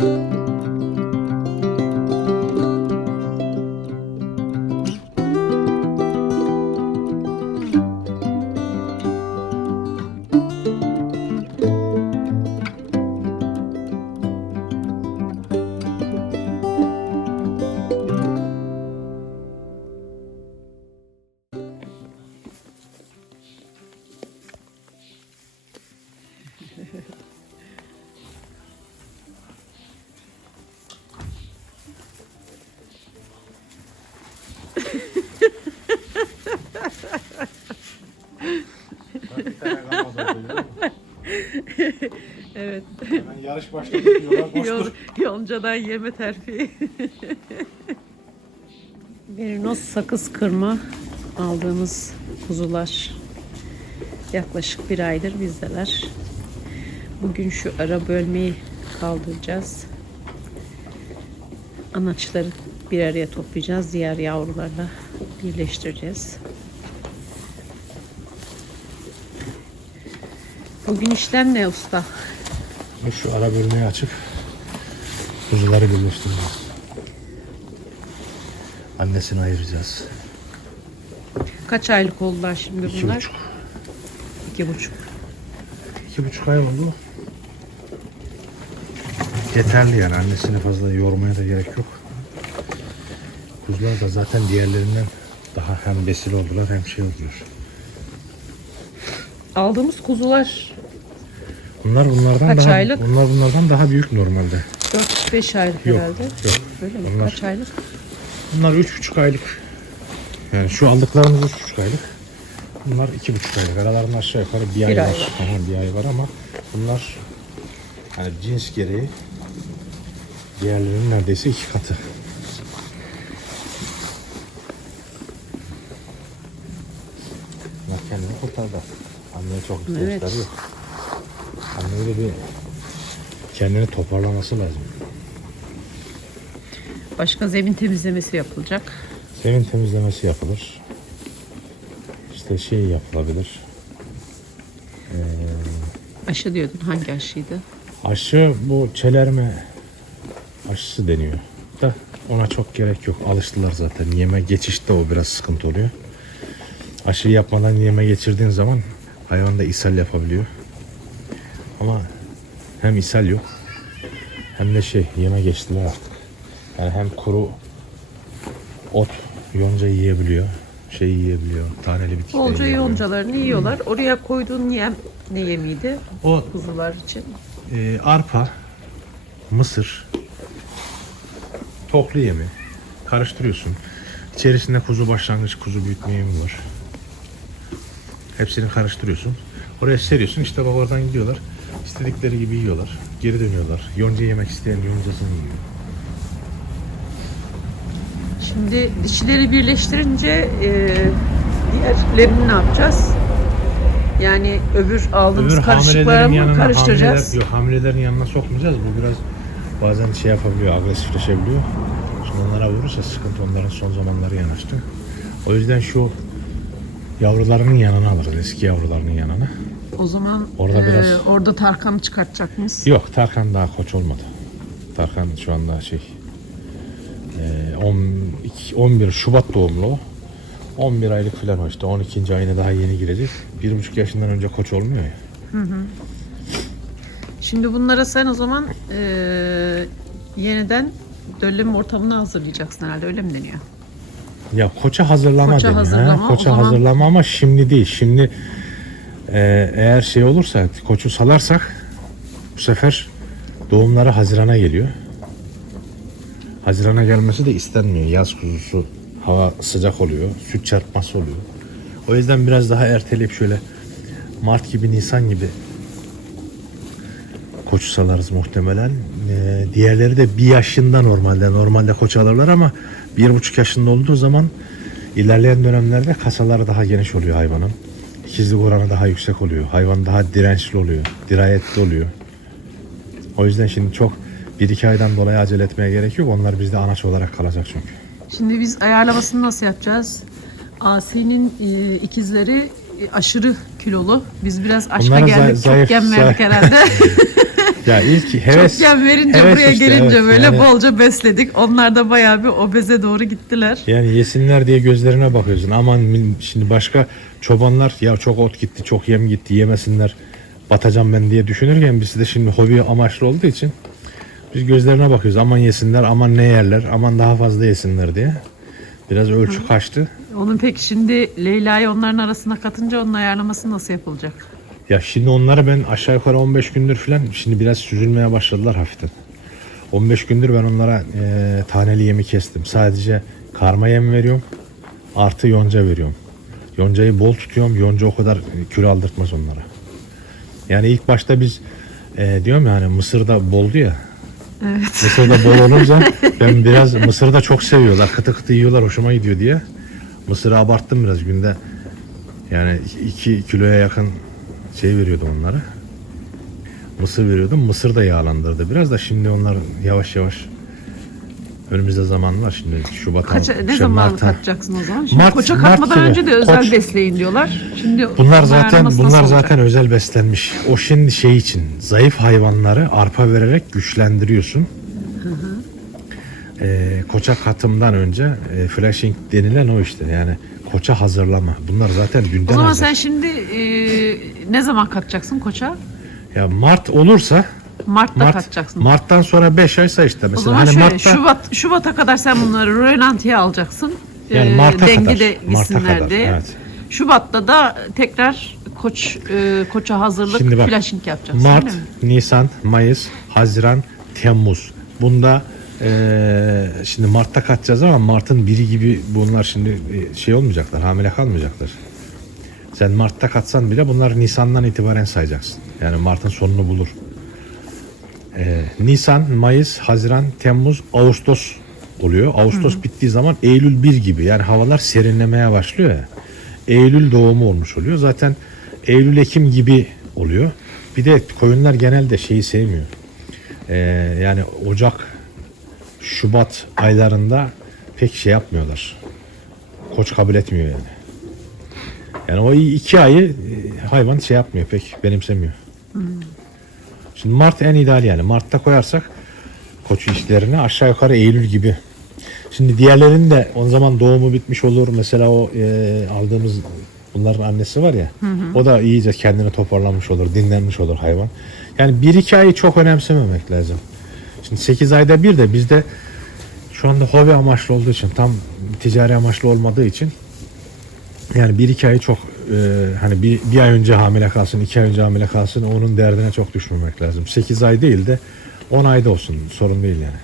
Bir Evet. Hemen yarış başladı. Yola Yol, koştur. yoncadan yeme terfi. Merinos sakız kırma aldığımız kuzular. Yaklaşık bir aydır bizdeler. Bugün şu ara bölmeyi kaldıracağız. Anaçları bir araya toplayacağız. Diğer yavrularla birleştireceğiz. Bugün işlem ne usta? Şu ara bölmeyi açıp kuzuları birleştireceğiz. Annesini ayıracağız. Kaç aylık oldular şimdi İki bunlar? buçuk. İki buçuk. İki buçuk ay oldu. Yeterli yani annesini fazla yormaya da gerek yok. Kuzular da zaten diğerlerinden daha hem besil oldular hem şey oldular. Aldığımız kuzular Bunlar bunlardan Kaç daha aylık? bunlar bunlardan daha büyük normalde. 4-5 aylık Yok, herhalde. yok. Öyle mi? Onlar- Kaç aylık? Bunlar üç buçuk aylık. Yani şu aldıklarımız üç buçuk aylık. Bunlar iki buçuk aylık. Aralarında aşağı yukarı bir ay ay var. var. Aha, bir ay var ama bunlar hani cins gereği diğerlerinin neredeyse iki katı. Bunlar kendini kurtardı. Anneye çok ihtiyaçları Evet. yok. Öyle bir kendini toparlaması lazım. Başka zemin temizlemesi yapılacak. Zemin temizlemesi yapılır. İşte şey yapılabilir. Aşı diyordun. Hangi aşıydı? Aşı bu çelerme aşısı deniyor. Da ona çok gerek yok. Alıştılar zaten. Yeme geçişte o biraz sıkıntı oluyor. Aşıyı yapmadan yeme geçirdiğin zaman hayvan da ishal yapabiliyor. Ama hem ishal yok hem de şey yeme geçtiler artık. Yani hem kuru ot yonca yiyebiliyor. Şey yiyebiliyor. Taneli bitkileri Bolca yiyebiliyor. yoncalarını yiyorlar. Oraya koyduğun yem ne yemiydi? O Kuzular için. e, arpa, mısır, toklu yemi karıştırıyorsun. İçerisinde kuzu başlangıç, kuzu büyütme yemi var. Hepsini karıştırıyorsun. Oraya seriyorsun. İşte bak oradan gidiyorlar. İstedikleri gibi yiyorlar. Geri dönüyorlar. Yonca yemek isteyen yoncasını yiyor. Şimdi dişileri birleştirince e, diğerlerini ne yapacağız? Yani öbür aldığımız Öbür karışıkları hamilelerin mı yanına karıştıracağız? hamileler, yok, hamilelerin yanına sokmayacağız. Bu biraz bazen şey yapabiliyor, agresifleşebiliyor. Şimdi onlara vurursa sıkıntı onların son zamanları yanaştı. O yüzden şu yavrularının yanına alırız, eski yavrularının yanına. O zaman Orada e, biraz- orada Tarkan'ı çıkartacak mıyız? Yok, Tarkan daha koç olmadı. Tarkan şu anda şey, e, 12 11 Şubat doğumlu o. 11 aylık falan o işte. 12. ayına daha yeni girecek. 1,5 yaşından önce koç olmuyor ya. Şimdi bunlara sen o zaman e, yeniden dölleme ortamını hazırlayacaksın herhalde öyle mi deniyor? Ya koça hazırlama Koça deniyor. hazırlama, ha. Koça zaman- hazırlama ama şimdi değil. Şimdi e, eğer şey olursa koçu salarsak bu sefer doğumları Haziran'a geliyor. Haziran'a gelmesi de istenmiyor. Yaz kuzusu hava sıcak oluyor. Süt çarpması oluyor. O yüzden biraz daha erteleyip şöyle Mart gibi Nisan gibi koçu salarız muhtemelen. Ee, diğerleri de bir yaşında normalde. Normalde koç alırlar ama bir buçuk yaşında olduğu zaman ilerleyen dönemlerde kasaları daha geniş oluyor hayvanın. İkizlik oranı daha yüksek oluyor. Hayvan daha dirençli oluyor. Dirayetli oluyor. O yüzden şimdi çok bir iki aydan dolayı acele etmeye gerek yok. Onlar bizde anaç olarak kalacak çünkü. Şimdi biz ayarlamasını nasıl yapacağız? Asi'nin e, ikizleri e, aşırı kilolu. Biz biraz aşka Onlara geldik. zay- zayıf- çok zayıf- herhalde. Ya ilk heves. Çok yem verince heves buraya işte, gelince evet. böyle Yani- bolca besledik. Onlar da bayağı bir obeze doğru gittiler. Yani yesinler diye gözlerine bakıyorsun. Aman şimdi başka çobanlar ya çok ot gitti, çok yem gitti, yemesinler. Batacağım ben diye düşünürken biz de şimdi hobi amaçlı olduğu için biz gözlerine bakıyoruz. Aman yesinler, aman ne yerler, aman daha fazla yesinler diye. Biraz ölçü kaçtı. Onun peki şimdi Leyla'yı onların arasına katınca onun ayarlaması nasıl yapılacak? Ya şimdi onları ben aşağı yukarı 15 gündür falan şimdi biraz süzülmeye başladılar hafiften. 15 gündür ben onlara e, taneli yemi kestim. Sadece karma yem veriyorum. Artı yonca veriyorum. Yoncayı bol tutuyorum. Yonca o kadar kilo aldırtmaz onlara. Yani ilk başta biz e, diyorum ya hani Mısır'da boldu ya. Evet. Mısır'da bol olunca ben biraz Mısır'da çok seviyorlar. Kıtı kıtı yiyorlar hoşuma gidiyor diye. Mısır'ı abarttım biraz günde. Yani 2 kiloya yakın şey veriyordum onlara. Mısır veriyordum. Mısır da yağlandırdı. Biraz da şimdi onlar yavaş yavaş önümüzde zaman var şimdi Şubat Kaç, ne şey, zaman Mart'a. katacaksın o zaman? Şimdi Mart- koça Mart katmadan gibi. önce de özel Koç- besleyin diyorlar. Şimdi Bunlar zaten bunlar zaten özel beslenmiş. O şimdi şey için zayıf hayvanları arpa vererek güçlendiriyorsun. Ee, koça katımdan önce e, flashing denilen o işte yani koça hazırlama. Bunlar zaten dünden O zaman hazır. sen şimdi ne zaman katacaksın koça? Ya Mart olursa Mart'ta Mart, katacaksın. Mart'tan sonra 5 ay say işte mesela. o zaman hani şöyle Mart'ta Şubat Şubat'a kadar sen bunları rölantiye alacaksın. Yani E, Mart'a dengi kadar. de gitsinler kadar, diye. evet. Şubat'ta da tekrar koç e, koça hazırlık Şimdi bak, flashing yapacaksın Mart? Nisan, Mayıs, Haziran, Temmuz. Bunda eee, şimdi Mart'ta katacağız ama Mart'ın biri gibi bunlar şimdi e, şey olmayacaklar, hamile kalmayacaklar. Sen Mart'ta katsan bile bunlar Nisan'dan itibaren sayacaksın. Yani Mart'ın sonunu bulur. Eee, Nisan, Mayıs, Haziran, Temmuz, Ağustos oluyor. Ağustos bittiği zaman Eylül 1 gibi yani havalar serinlemeye başlıyor ya. Eylül doğumu olmuş oluyor. Zaten Eylül Ekim gibi oluyor. Bir de koyunlar genelde şeyi sevmiyor. Ee, yani Ocak, Şubat aylarında pek şey yapmıyorlar. Koç kabul etmiyor yani. Yani o iki ayı e, hayvan şey yapmıyor pek benimsemiyor. Şimdi Mart en ideal yani. Mart'ta koyarsak koç işlerini aşağı yukarı Eylül gibi. Şimdi diğerlerinin de o zaman doğumu bitmiş olur. Mesela o e, aldığımız bunların annesi var ya. O da iyice kendini toparlamış olur, dinlenmiş olur hayvan. Yani bir iki ayı çok önemsememek lazım. Şimdi 8 ayda bir de bizde şu anda hobi amaçlı olduğu için tam ticari amaçlı olmadığı için yani bir iki ayı çok e, hani bir, bir ay önce hamile kalsın, iki ay önce hamile kalsın onun derdine çok düşmemek lazım. 8 ay değil de 10 ayda olsun sorun değil yani.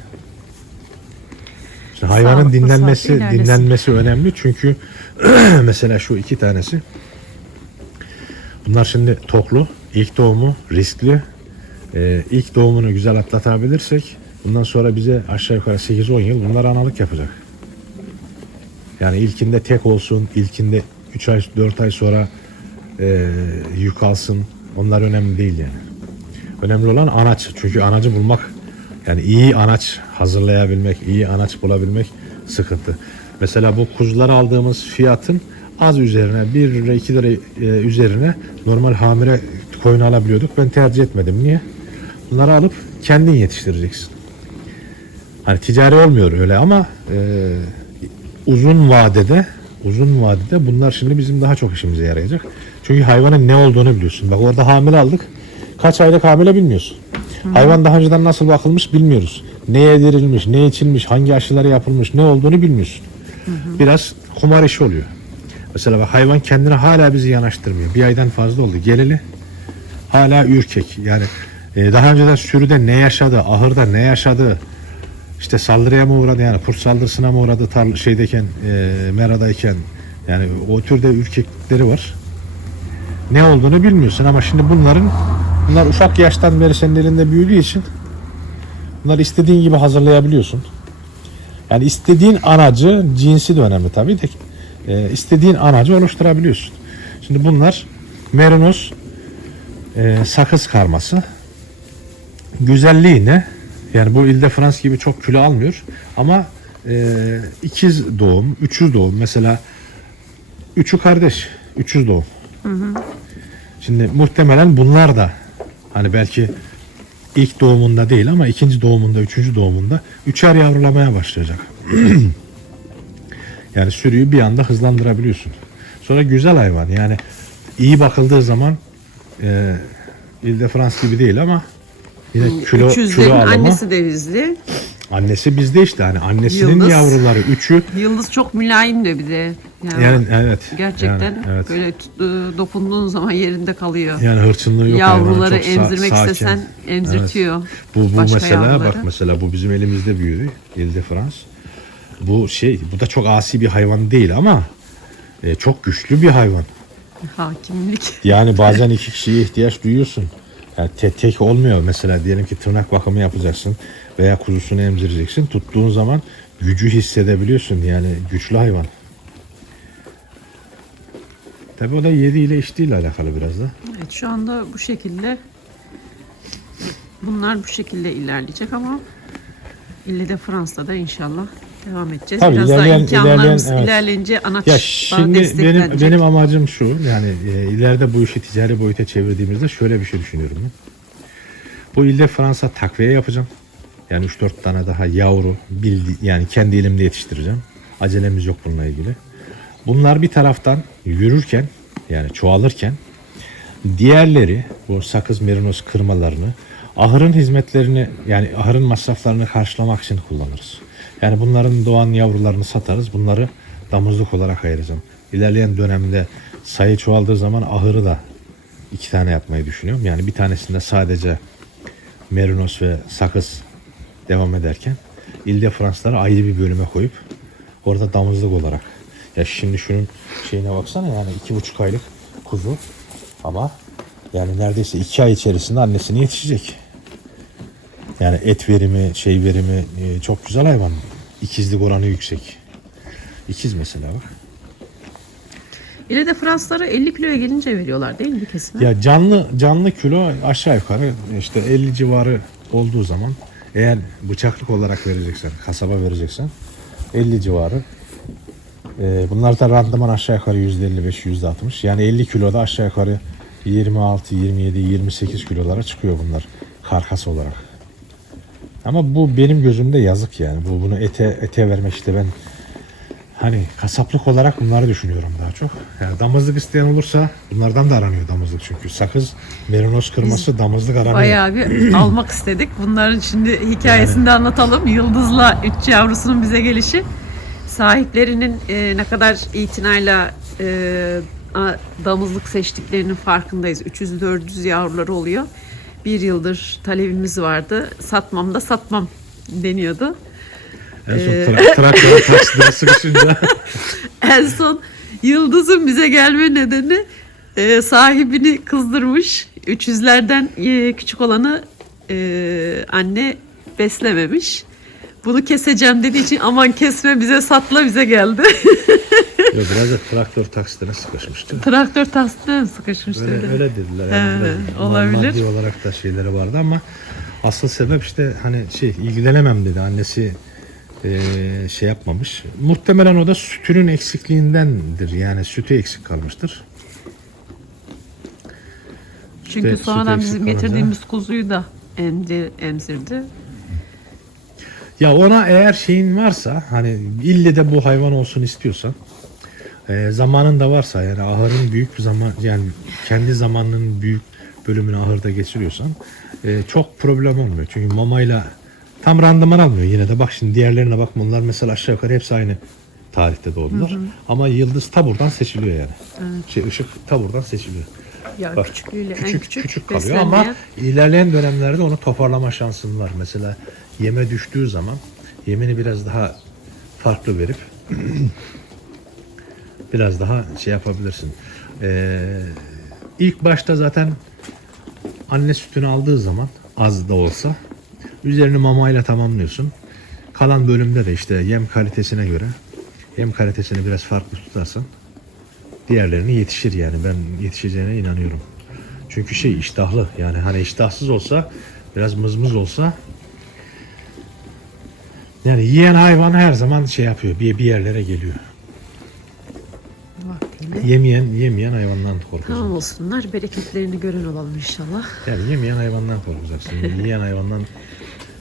İşte hayvanın Sağlıklı, dinlenmesi ilerlesin. dinlenmesi önemli çünkü mesela şu iki tanesi bunlar şimdi toklu ilk doğumu riskli Ee, ilk doğumunu güzel atlatabilirsek bundan sonra bize aşağı yukarı 8-10 yıl bunlar analık yapacak. Yani ilkinde tek olsun, ilkinde 3 ay 4 ay sonra e, yük alsın. Onlar önemli değil yani. Önemli olan anaç. Çünkü anacı bulmak yani iyi anaç hazırlayabilmek, iyi anaç bulabilmek sıkıntı. Mesela bu kuzuları aldığımız fiyatın az üzerine 1 lira 2 lira e, üzerine normal hamile koyun alabiliyorduk. Ben tercih etmedim. Niye? Bunları alıp kendin yetiştireceksin. Hani ticari olmuyor öyle ama e, uzun vadede uzun vadede bunlar şimdi bizim daha çok işimize yarayacak. Çünkü hayvanın ne olduğunu biliyorsun. Bak orada hamile aldık. Kaç aylık hamile bilmiyorsun. Hayvan daha önceden nasıl bakılmış bilmiyoruz. Ne yedirilmiş, ne içilmiş, hangi aşıları yapılmış, ne olduğunu bilmiyorsun. Biraz kumar işi oluyor. Mesela bak hayvan kendini hala bizi yanaştırmıyor. Bir aydan fazla oldu. Geleli hala ürkek. Yani e, daha önceden sürüde ne yaşadı, ahırda ne yaşadı, işte saldırıya mı uğradı yani kurt saldırısına mı uğradı tar şeydeyken e, meradayken yani o türde ürkekleri var. Ne olduğunu bilmiyorsun ama şimdi bunların bunlar ufak yaştan beri senin elinde büyüdüğü için bunlar istediğin gibi hazırlayabiliyorsun. Yani istediğin anacı cinsi de önemli tabii de e, istediğin anacı oluşturabiliyorsun. Şimdi bunlar merinos e, sakız karması güzelliği ne? Yani bu ilde Frans gibi çok kilo almıyor ama e, ikiz doğum, üçüz doğum mesela üçü kardeş, üçüz doğum. Şimdi muhtemelen bunlar da hani belki ilk doğumunda değil ama ikinci doğumunda, üçüncü doğumunda üçer yavrulamaya başlayacak. yani sürüyü bir anda hızlandırabiliyorsun. Sonra güzel hayvan yani iyi bakıldığı zaman e, Ile de France gibi değil ama yine kilo, kilo 300'lerin alımı. annesi de bizli. Annesi bizde işte hani annesinin Yıldız. yavruları üçü Yıldız çok mülayim de bir de. Yani, yani evet. gerçekten yani, evet. böyle e, dokunduğun zaman yerinde kalıyor. Yani hırçınlığı yok. Yavruları sa- emzirmek sakin. istesen emzirtiyor. Bu, bu Başka mesela yavruları. bak mesela bu bizim elimizde büyüdü. Ile de France. Bu şey bu da çok asi bir hayvan değil ama e, çok güçlü bir hayvan. Hakimlik. Yani bazen iki kişiye ihtiyaç duyuyorsun. Yani tek, tek olmuyor. Mesela diyelim ki tırnak bakımı yapacaksın veya kuzusunu emzireceksin. Tuttuğun zaman gücü hissedebiliyorsun. Yani güçlü hayvan. Tabii o da yediğiyle içtiğiyle alakalı biraz da. Evet şu anda bu şekilde bunlar bu şekilde ilerleyecek ama İlle de Fransa'da da inşallah devam edeceğiz. Tabii, Biraz ilerleyen- daha imkanlarımız ilerleyen, evet. ilerleyince anaç Ya şimdi benim benim amacım şu yani e, ileride bu işi ticari boyuta çevirdiğimizde şöyle bir şey düşünüyorum ben. Bu ilde Fransa takviye yapacağım. Yani 3-4 tane daha yavru bildi yani kendi elimde yetiştireceğim. Acelemiz yok bununla ilgili. Bunlar bir taraftan yürürken yani çoğalırken diğerleri bu sakız merinos kırmalarını ahırın hizmetlerini yani ahırın masraflarını karşılamak için kullanırız. Yani bunların doğan yavrularını satarız. Bunları damızlık olarak ayıracağım. İlerleyen dönemde sayı çoğaldığı zaman ahırı da iki tane yapmayı düşünüyorum. Yani bir tanesinde sadece merinos ve sakız devam ederken İlde Fransları ayrı bir bölüme koyup orada damızlık olarak. Ya şimdi şunun şeyine baksana yani iki buçuk aylık kuzu ama yani neredeyse iki ay içerisinde annesine yetişecek. Yani et verimi, şey verimi e, çok güzel hayvan. İkizlik oranı yüksek. İkiz mesela bak. İlle de Fransızlara 50 kiloya gelince veriyorlar değil mi bir kesime? Ya canlı canlı kilo aşağı yukarı işte 50 civarı olduğu zaman eğer bıçaklık olarak vereceksen, kasaba vereceksen 50 civarı. Ee, bunlar da randıman aşağı yukarı %55, %60. Yani 50 kiloda aşağı yukarı 26, 27, 28 kilolara çıkıyor bunlar karkas olarak. Ama bu benim gözümde yazık yani. Bu bunu ete ete vermek işte ben Hani kasaplık olarak bunları düşünüyorum daha çok. Yani damızlık isteyen olursa bunlardan da aranıyor damızlık çünkü. Sakız, merinos kırması damızlık aranıyor. Bayağı bir almak istedik. Bunların şimdi hikayesini de anlatalım. Yıldız'la üç yavrusunun bize gelişi. Sahiplerinin e, ne kadar itinayla e, damızlık seçtiklerinin farkındayız. 300-400 yavruları oluyor. Bir yıldır talebimiz vardı. Satmam da satmam deniyordu. En son tra- traktörün taksiden sıkışınca En son Yıldız'ın bize gelme nedeni e, sahibini kızdırmış. 300'lerden e, küçük olanı e, anne beslememiş. Bunu keseceğim dediği için aman kesme bize satla bize geldi. Yo, biraz da traktör taksitine sıkışmıştı. Traktör tasdığına mı sıkışmış Öyle, dedi. öyle dediler. Yani olabilir. Maddi olarak da şeyleri vardı ama asıl sebep işte hani şey ilgilenemem dedi. Annesi eee, şey yapmamış. Muhtemelen o da sütünün eksikliğindendir. Yani sütü eksik kalmıştır. Çünkü süt sonradan eksik bizim kalınca- getirdiğimiz kuzuyu da emdi, emzirdi. Ya ona eğer şeyin varsa hani ille de bu hayvan olsun istiyorsan e, zamanın da varsa yani ahırın büyük bir zaman yani kendi zamanının büyük bölümünü ahırda geçiriyorsan e, çok problem olmuyor. Çünkü mamayla tam randıman almıyor yine de bak şimdi diğerlerine bak bunlar mesela aşağı yukarı hepsi aynı tarihte doğdular. Ama yıldız ta buradan seçiliyor yani. Şey ışık ta buradan seçiliyor. Ya Bak, küçüklüğüyle en küçük küçük, küçük kalıyor ama beslenmeyen- ilerleyen dönemlerde onu toparlama şansın var. Mesela yeme düştüğü zaman yemini biraz daha farklı verip biraz daha şey yapabilirsin. Ee, ilk başta zaten anne sütünü aldığı zaman az da olsa üzerini mamayla tamamlıyorsun. Kalan bölümde de işte yem kalitesine göre yem kalitesini biraz farklı tutarsan diğerlerine yetişir yani ben yetişeceğine inanıyorum. Çünkü şey iştahlı yani hani iştahsız olsa biraz mızmız olsa yani yiyen hayvan her zaman şey yapıyor bir, bir yerlere geliyor. Yine yemeyen yemeyen hayvandan korkacaksın. Tamam olsunlar. Bereketlerini gören olalım inşallah. Yani yemeyen hayvandan korkacaksın. yiyen hayvandan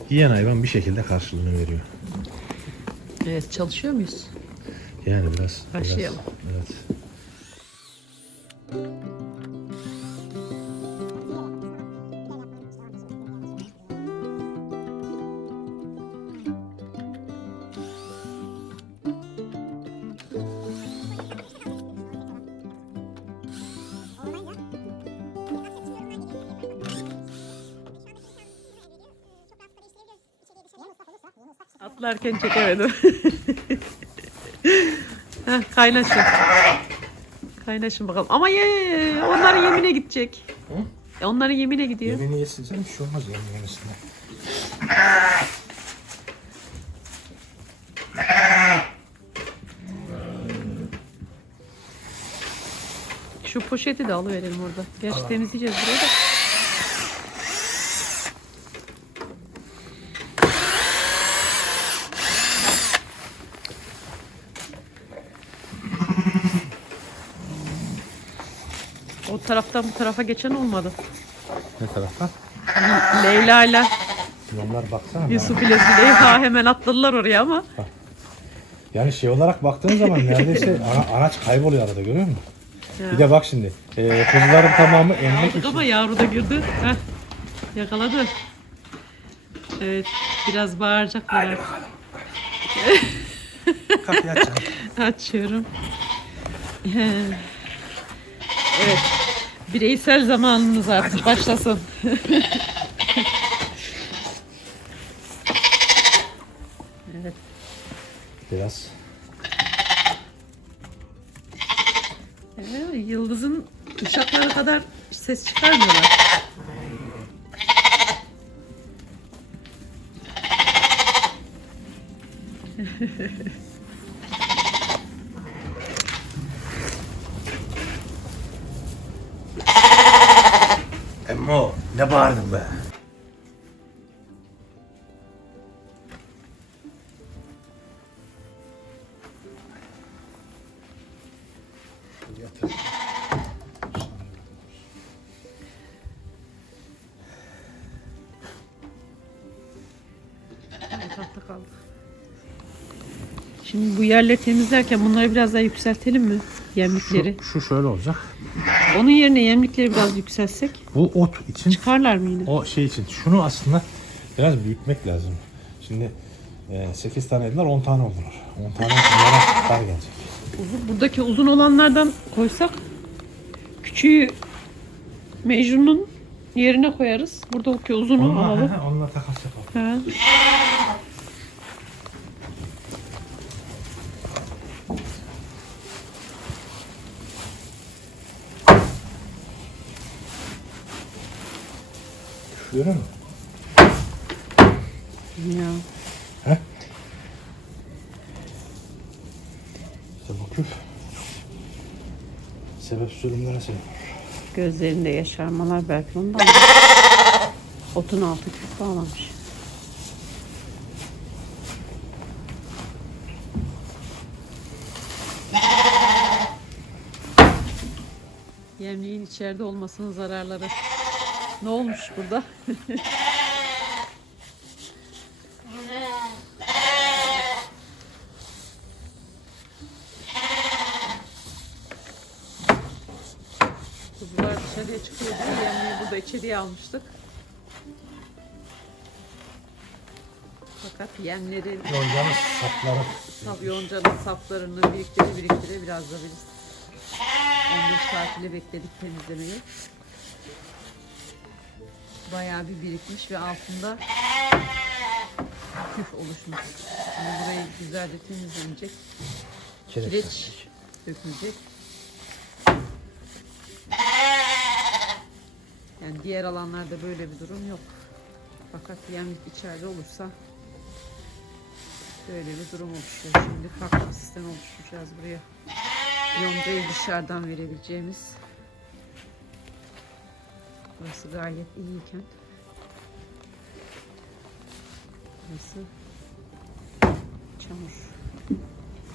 yiyen hayvan bir şekilde karşılığını veriyor. Evet çalışıyor muyuz? Yani biraz Başlayalım. Biraz, evet. Atlarken çekemedim. Heh, kaynaşın. Kaynaşın bakalım. Ama ye, ye, onların yemine gidecek. E, onların yemine gidiyor. Yemeğini yesin canım bir şey olmaz yemeğini yemesine. Şu poşeti de alıverelim orada. Gerçi temizleyeceğiz burayı da. Taraftan bu tarafa geçen olmadı. Ne tarafta? Leyla ile Onlar baksana. Yusuf ile Züleyha hemen atladılar oraya ama. Yani şey olarak baktığın zaman neredeyse ara- araç kayboluyor arada görüyor musun? Ya. Bir de bak şimdi. E, kuzuların tamamı emmek Aldık için. ama yavru da girdi. Heh, yakaladı. Evet, biraz bağıracaklar. artık. Kapıyı aç. Açıyorum. evet. Bireysel zamanınız artık başlasın. evet. Biraz. Evet, yıldızın uşakları kadar ses çıkarmıyorlar. Emmo ne bağırdın be? Tahta kaldı. Şimdi bu yerleri temizlerken bunları biraz daha yükseltelim mi? Yemlikleri. Şu, şu şöyle olacak. Onun yerine yemlikleri biraz yükseltsek Bu ot için çıkarlar mı yine? o şey için şunu aslında biraz büyütmek lazım. Şimdi 8 tane dediler 10 tane oldular. 10 tane bunlara dar gelecek. Uzun- buradaki uzun olanlardan koysak küçüğü Mecnun'un yerine koyarız. Buradaki uzunu alalım. Onunla, onunla takas yapalım. Ha. Görüyor musun? Ya. İşte bu küf sebep sürümlere sebep. Gözlerinde yaşarmalar belki ondan. Otun altı küp bağlamış. Yemliğin içeride olmasının zararları. Ne olmuş burada? Kuzular dışarıya çıkıyor diye yemliği burada içeriye almıştık. Fakat yemlerin Yoncanın sapları. sap yoncanın saplarını biriktire biriktire biraz da biz 15 saat bile bekledik temizlemeyi. Bayağı bir birikmiş ve altında küf oluşmuş. Şimdi burayı güzelce temizlenecek. Kireç dökülecek. Yani diğer alanlarda böyle bir durum yok. Fakat yemlik içeride olursa böyle bir durum oluşuyor. Şimdi farklı bir sistem oluşturacağız buraya. Yoncayı dışarıdan verebileceğimiz. Burası gayet iyiyken. Burası çamur.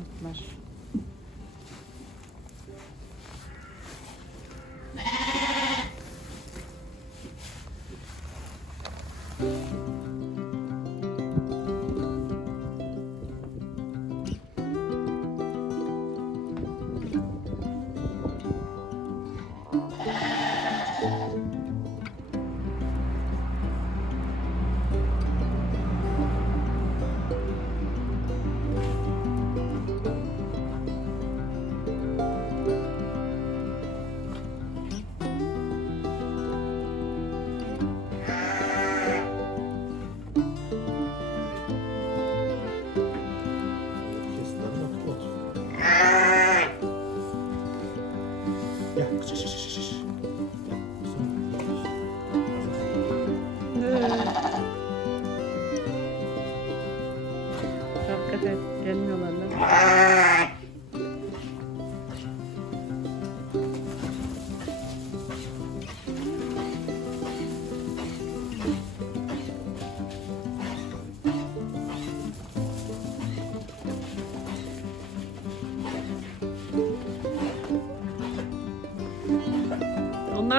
Otlar.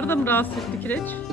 Onları da mı rahatsız etti kireç?